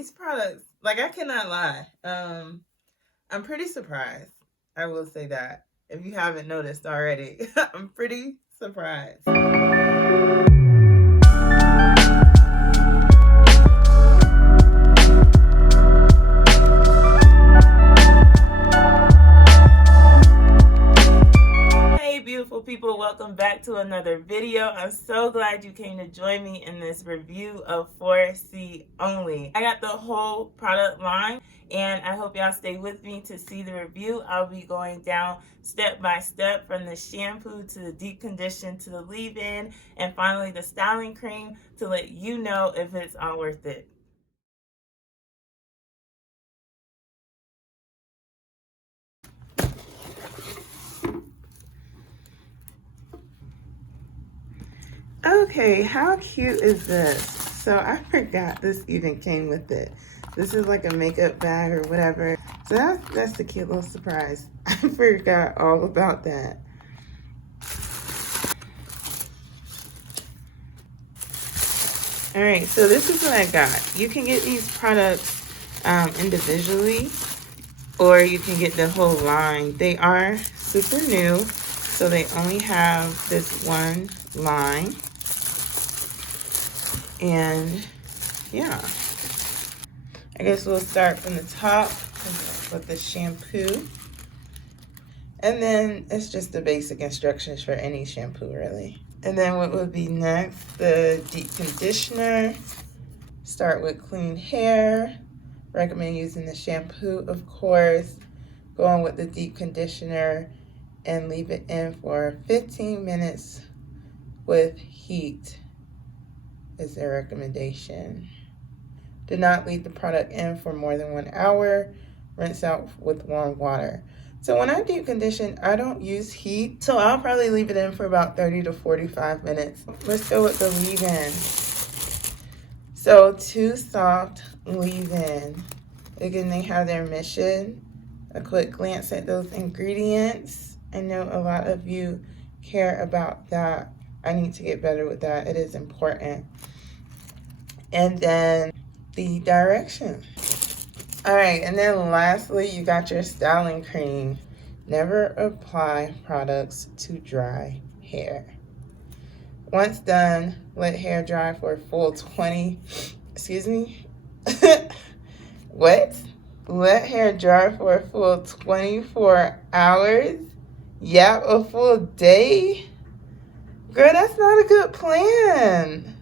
these products, like, I cannot lie. I'm pretty surprised. I will say that. If you haven't noticed already, I'm pretty surprised. Beautiful people, welcome back to another video. I'm so glad you came to join me in this review of 4C Only. I got the whole product line and I hope y'all stay with me to see the review. I'll be going down step by step from the shampoo to the deep condition to the leave-in and finally the styling cream to let you know if it's all worth it. Okay, how cute is this? So I forgot this even came with it. This is like a makeup bag or whatever. So that's a cute little surprise. I forgot all about that. All right, so this is what I got. You can get these products individually, or you can get the whole line. They are super new, so they only have this one line. And yeah, I guess we'll start from the top with the shampoo. And then it's just the basic instructions for any shampoo, really. And then what would be next, the deep conditioner. Start with clean hair. Recommend using the shampoo, of course. Go on with the deep conditioner and leave it in for 15 minutes with heat is their recommendation. Do not leave the product in for more than 1 hour. Rinse out with warm water. So when I deep condition, I don't use heat. So I'll probably leave it in for about 30 to 45 minutes. Let's go with the leave-in. So Too Soft leave-in. Again, they have their mission. A quick glance at those ingredients. I know a lot of you care about that. I need to get better with that. It is important. And then the direction. All right, and then lastly, you got your styling cream. Never apply products to dry hair. Once done, let hair dry for a full 20, excuse me, what? Let hair dry for a full 24 hours? Yep, a full day? Girl, that's not a good plan.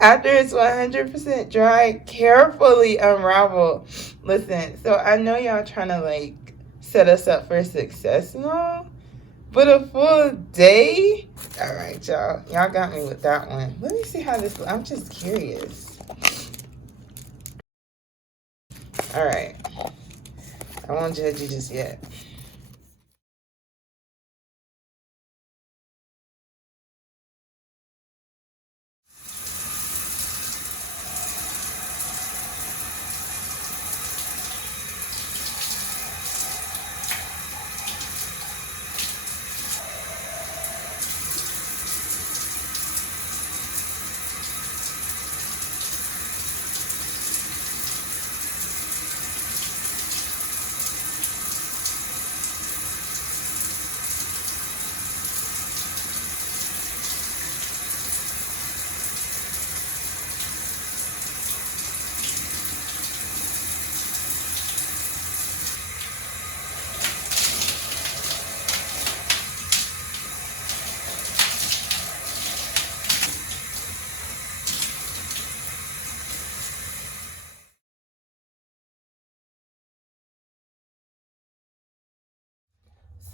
After it's 100% dry, carefully unravel. Listen, so I know y'all trying to like set us up for success and all, but a full day? All right, y'all. Y'all got me with that one. Let me see how this looks. I'm just curious. All right. I won't judge you just yet.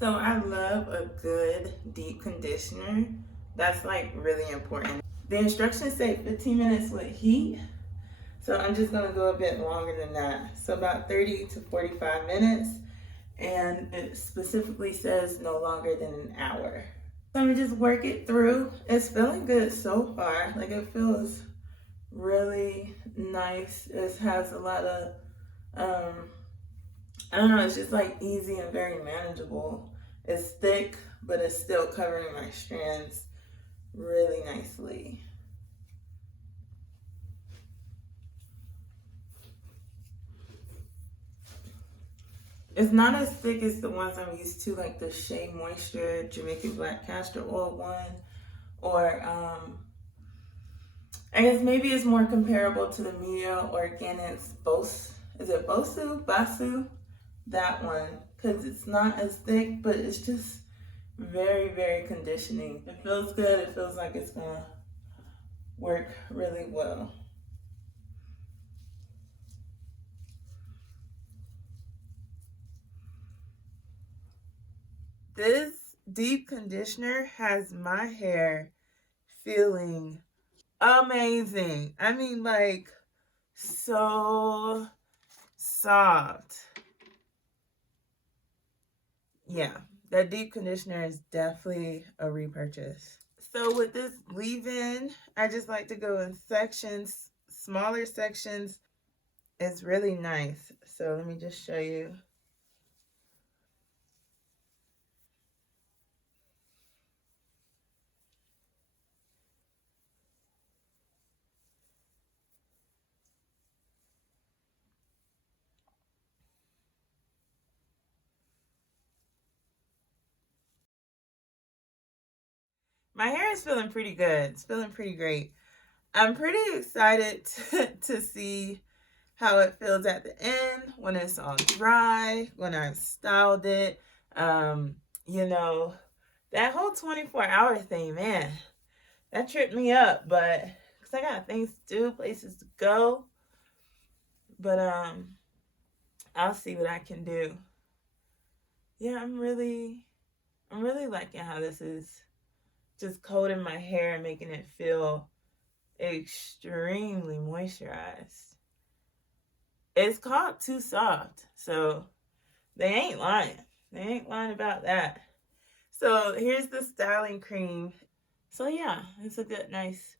So I love a good deep conditioner. That's like really important. The instructions say 15 minutes with heat. So I'm just gonna go a bit longer than that. So about 30 to 45 minutes. And it specifically says no longer than an hour. So I'm gonna just work it through. It's feeling good so far. Like it feels really nice. It has a lot of, I don't know, it's just like easy and very manageable. It's thick, but it's still covering my strands really nicely. It's not as thick as the ones I'm used to, like the Shea Moisture Jamaican Black Castor Oil one, or I guess maybe it's more comparable to the Mia Organics Bos. Is it Bosu? Basu? That one, because it's not as thick, but it's just very, very conditioning. It feels good. It feels like it's gonna work really well. This deep conditioner has my hair feeling amazing. I mean, like, so soft. Yeah, that deep conditioner is definitely a repurchase. So with this leave-in, I just like to go in sections, smaller sections. It's really nice. So let me just show you. My hair is feeling pretty good. It's feeling pretty great. I'm pretty excited to see how it feels at the end when it's all dry, when I've styled it. You know, that whole 24-hour thing, man, that tripped me up, but because I got things to do, places to go. But I'll see what I can do. Yeah, I'm really liking how this is just coating my hair and making it feel extremely moisturized. It's called Too Soft, so they ain't lying. They ain't lying about that. So here's the styling cream. So yeah, it's a good, nice,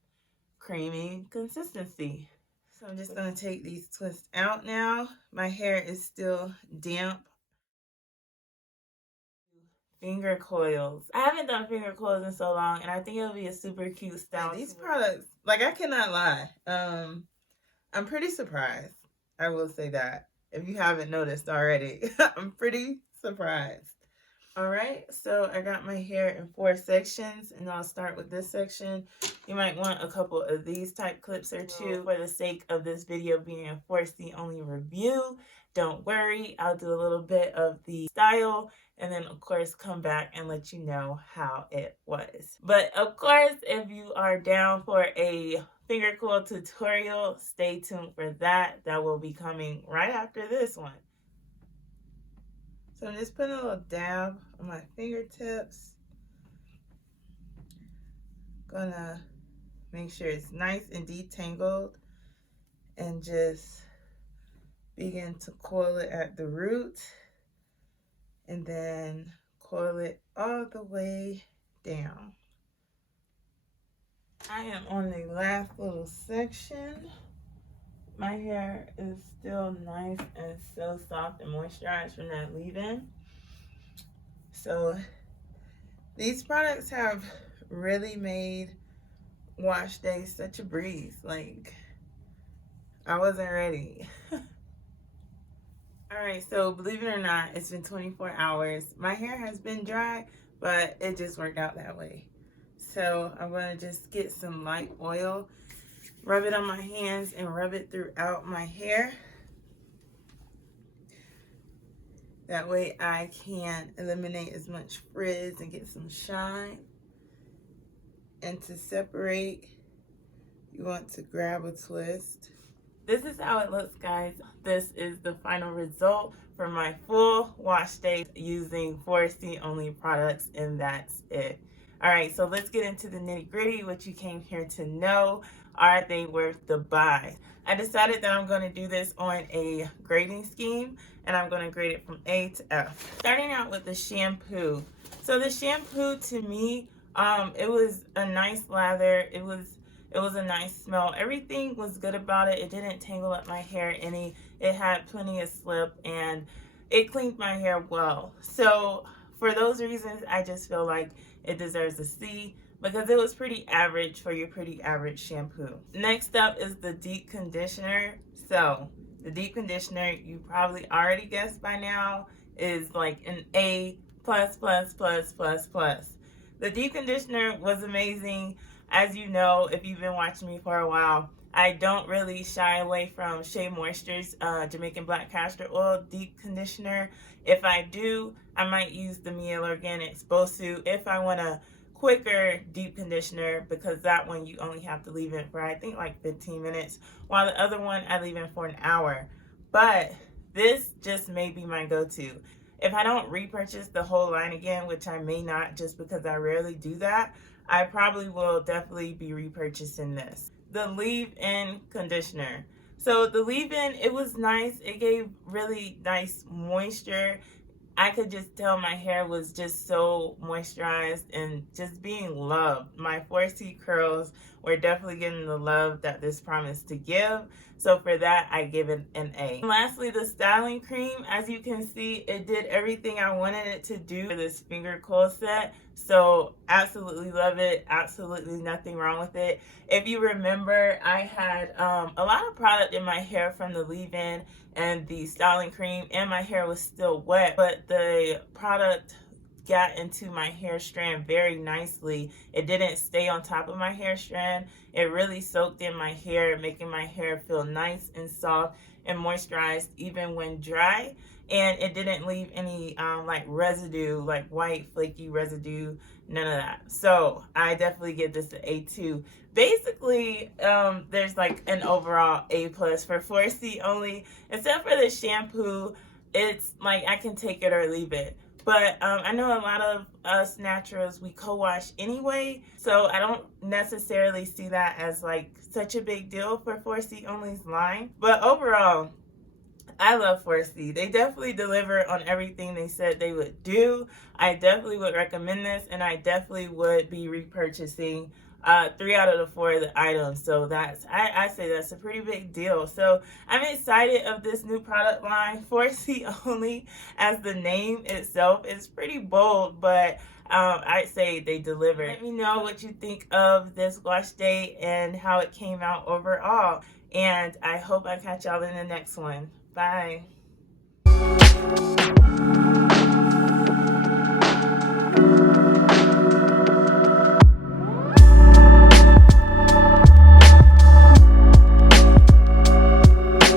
creamy consistency. So I'm just gonna take these twists out now. My hair is still damp. Finger coils. I haven't done finger coils in so long, and I think it'll be a super cute style. These products, like, I cannot lie. I'm pretty surprised. I will say that. If you haven't noticed already, I'm pretty surprised. All right, so I got my hair in 4 sections, and I'll start with this section. You might want a couple of these type clips or two for the sake of this video being a 4C only review. Don't worry, I'll do a little bit of the style and then of course come back and let you know how it was. But of course, if you are down for a finger coil tutorial, stay tuned for that. That will be coming right after this one. So I'm just putting a little dab on my fingertips. Gonna make sure it's nice and detangled and just begin to coil it at the root and then coil it all the way down. I am on the last little section. My hair is still nice and so soft and moisturized from that leave-in. So these products have really made wash day such a breeze. Like, I wasn't ready. All right, so believe it or not, it's been 24 hours. My hair has been dry, but it just worked out that way. So I'm gonna just get some light oil, rub it on my hands and rub it throughout my hair. That way I can eliminate as much frizz and get some shine. And to separate, you want to grab a twist. This is how it looks, guys. This is the final result for my full wash day using 4C only products, and that's it. All right, so let's get into the nitty gritty, what you came here to know. Are they worth the buy? I decided that I'm going to do this on a grading scheme, and I'm going to grade it from A to F. Starting out with the shampoo. So the shampoo, to me, it was a nice lather. It was a nice smell. Everything was good about it. It didn't tangle up my hair any. It had plenty of slip, and it cleaned my hair well. So for those reasons, I just feel like it deserves a C, because it was pretty average for your pretty average shampoo. Next up is the deep conditioner. So the deep conditioner, you probably already guessed by now, is like an A plus plus plus plus plus. The deep conditioner was amazing. As you know, if you've been watching me for a while, I don't really shy away from Shea Moisture's Jamaican Black Castor Oil deep conditioner. If I do, I might use the Miele Organics Bosu if I want a quicker deep conditioner, because that one you only have to leave in for I think like 15 minutes, while the other one I leave in for an hour. But this just may be my go-to. If I don't repurchase the whole line again, which I may not just because I rarely do that, I probably will definitely be repurchasing this. The leave-in conditioner. So the leave-in, it was nice. It gave really nice moisture. I could just tell my hair was just so moisturized and just being loved. My 4C curls were definitely getting the love that this promised to give. So for that, I give it an A. And lastly, the styling cream. As you can see, it did everything I wanted it to do for this finger coil set. So absolutely love it. Absolutely nothing wrong with it. If you remember, I had a lot of product in my hair from the leave-in and the styling cream, and my hair was still wet, but the product got into my hair strand very nicely. It didn't stay on top of my hair strand. It really soaked in my hair, making my hair feel nice and soft and moisturized even when dry. And it didn't leave any like residue, like white flaky residue, none of that. So I definitely give this an A2. Basically, there's like an overall A plus for 4C only, except for the shampoo. It's like I can take it or leave it. But I know a lot of us naturals, we co-wash anyway, so I don't necessarily see that as like such a big deal for 4C only's line. But overall, I love 4C. They definitely deliver on everything they said they would do. I definitely would recommend this, and I definitely would be repurchasing 3 out of the 4 of the items. So that's, I say that's a pretty big deal. So I'm excited of this new product line. 4C only, as the name itself is pretty bold, but I'd say they deliver. Let me know what you think of this wash day and how it came out overall. And I hope I catch y'all in the next one. Bye.